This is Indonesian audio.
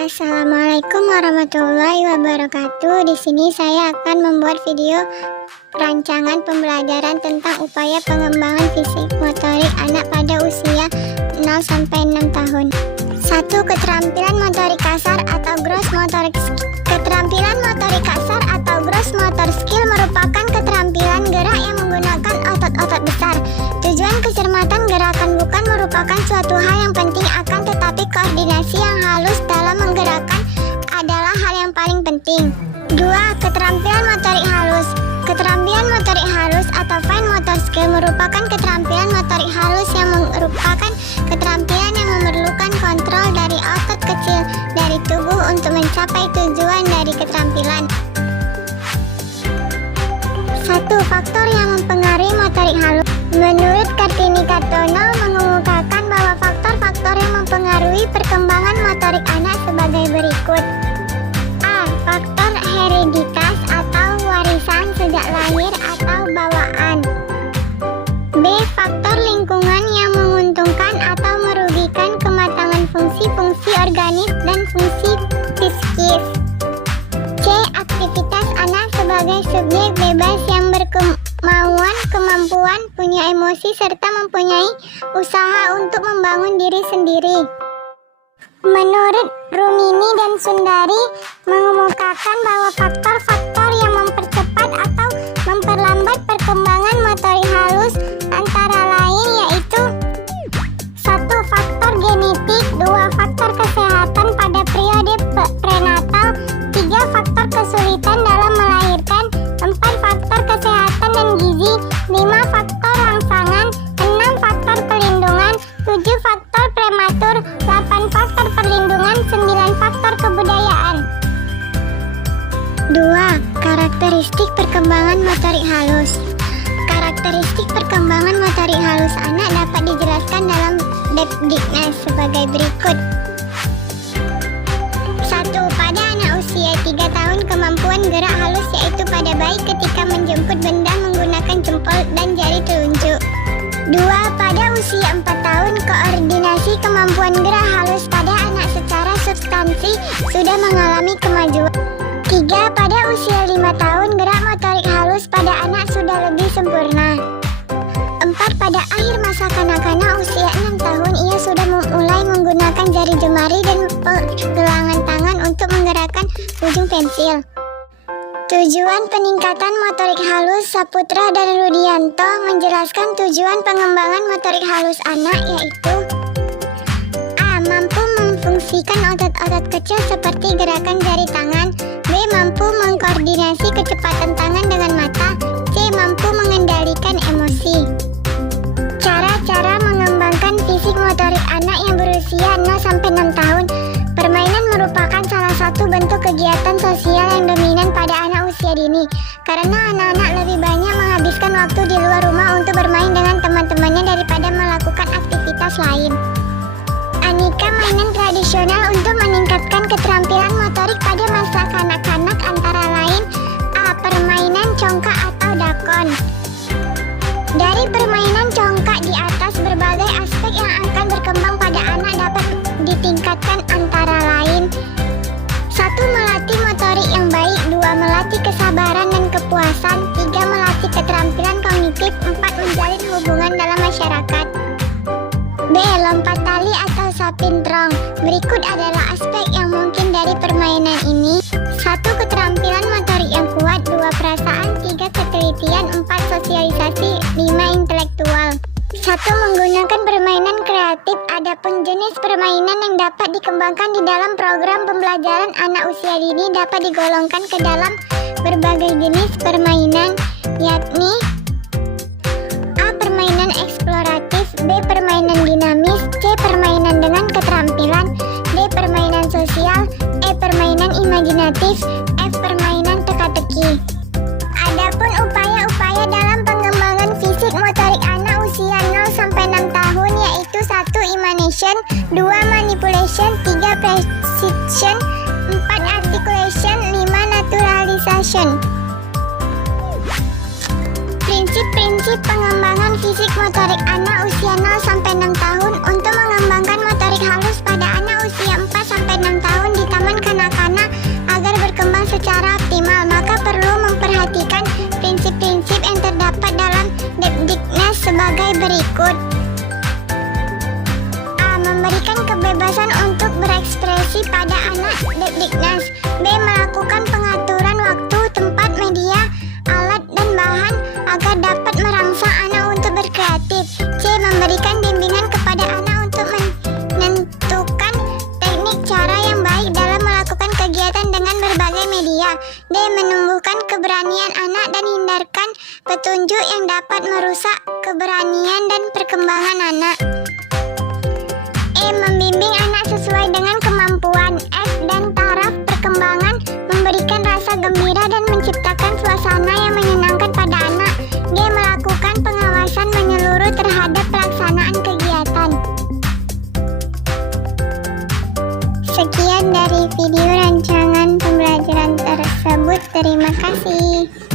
Assalamualaikum warahmatullahi wabarakatuh. Di sini saya akan membuat video rancangan pembelajaran tentang upaya pengembangan fisik motorik anak pada usia 0 sampai 6 tahun. 1. Keterampilan motorik kasar atau gross motor skill. Keterampilan motorik kasar atau gross motor skill merupakan keterampilan gerak yang menggunakan otot-otot besar. Tujuan kecermatan gerakan bukan merupakan suatu hal yang penting, akan tetapi koordinasi yang halus dalam menggerakkan adalah hal yang paling penting. 2. Keterampilan motorik halus. Keterampilan motorik halus atau fine motor skill merupakan keterampilan motorik halus yang merupakan keterampilan yang memerlukan kontrol dari otot kecil dari tubuh untuk mencapai tujuan dari keterampilan. 1. Faktor yang mempengaruhi motorik halus. Menurut Kartini Kartono mengemukakan bahwa faktor-faktor yang mempengaruhi perkembangan motorik anak sebagai berikut. A. Faktor hereditas atau warisan sejak lahir atau bawaan. B. Faktor lingkungan yang menguntungkan atau merugikan kematangan fungsi-fungsi organik dan fungsi psikis. C. Aktivitas anak sebagai subjek bebas yang berkemauan, kemampuan, punya emosi, serta mempunyai usaha untuk membangun diri sendiri. Menurut Rumini dan Sundari mengemukakan bahwa faktor-faktor yang mempercepat atau memperlambat perkembangan motorik halus antara lain yaitu 1. Faktor genetik, 2. Faktor kesehatan pada periode prenatal, 3. Faktor kesulitan dalam melahirkan, 4. Faktor kesehatan dan gizi, 5. Faktor rangsangan, 6. Faktor pelindungan, 7. Faktor prematur, 8. Faktor perlindungan, 9. Faktor kebudayaan. 2. Karakteristik perkembangan motorik halus. Karakteristik perkembangan motorik halus anak dapat dijelaskan dalam Depdiknas sebagai berikut. 1. Pada anak usia 3 tahun kemampuan gerak halus yaitu pada bayi ketika menjemput benda menggunakan jempol dan jari telunjuk. 2. Pada usia 4 tahun koordinasi kemampuan gerak halus pada anak secara substansi sudah mengalami kemajuan. 3. Pada usia 5 tahun gerak motorik halus pada anak sudah lebih sempurna. 4. Pada akhir masa kanak-kanak usia 6 tahun ia sudah mulai menggunakan jari jemari dan pergelangan tangan untuk menggerakkan ujung pensil. Tujuan peningkatan motorik halus. Saputra dan Rudianto menjelaskan tujuan pengembangan motorik halus anak yaitu A. Mampu memfungsikan otot-otot kecil seperti gerakan jari tangan. B. Mampu mengkoordinasi kecepatan tangan dengan mata. C. Mampu mengendalikan emosi. Cara-cara mengembangkan fisik motorik anak yang berusia 0-6 tahun. Permainan merupakan salah satu bentuk kegiatan sosial yang dominan pada anak usia dini, karena anak-anak lebih banyak menghabiskan waktu di luar rumah untuk bermain dengan teman-temannya daripada melakukan aktivitas lain. Aneka mainan tradisional untuk meningkatkan keterampilan motorik pada masa kanak-kanak antara lain A. Permainan congkak atau dakon. Dari permainan congkak di atas, berbagai aspek yang akan berkembang pada anak dapat ditingkatkan antara lain 1. Melatih motorik yang baik, 2. Melatih kesabaran dan kepuasan, 3. Melatih keterampilan kognitif, 4. Menjalin hubungan dalam masyarakat. B. Lompat tali atau sapintrong. Berikut adalah aspek yang mungkin dari permainan ini. 1. Keterampilan motorik yang kuat, 2. Perasaan, 3. Ketelitian, 4. Sosialisasi, 5. Intelektual. 1. Menggunakan permainan kreatif. Adapun jenis permainan yang dapat dikembangkan di dalam program pembelajaran anak usia dini dapat digolongkan ke dalam berbagai jenis permainan, yakni A. Permainan eksploratif, B. Permainan dinamis, C. Permainan dengan keterampilan, D. Permainan sosial, E. Permainan imajinatif, F. Permainan teka-teki. Adapun upaya-upaya dalam pengembangan fisik motorik anak usia 0-6 tahun yaitu 1. Immanation, 2. Manipulation, 3. Precision, 4. Articulation, 5. Naturalization. Prinsip-prinsip pengembangan fisik motorik anak usia 0-6 tahun. Untuk mengembangkan motorik halus pada anak usia 4-6 tahun konsentrasi pada anak Diknas. B. Melakukan pengaturan waktu, tempat, media, alat, dan bahan agar dapat merangsang anak untuk berkreatif. C. Memberikan bimbingan kepada anak untuk menentukan teknik cara yang baik dalam melakukan kegiatan dengan berbagai media. D. Menumbuhkan keberanian anak dan hindarkan petunjuk yang dapat merusak keberanian dan perkembangan anak. E. Membimbing anak sesuai dengan kemampuan. F. Dan taraf perkembangan, memberikan rasa gembira dan menciptakan suasana yang menyenangkan pada anak. G. Melakukan pengawasan menyeluruh terhadap pelaksanaan kegiatan. Sekian dari video rancangan pembelajaran tersebut. Terima kasih.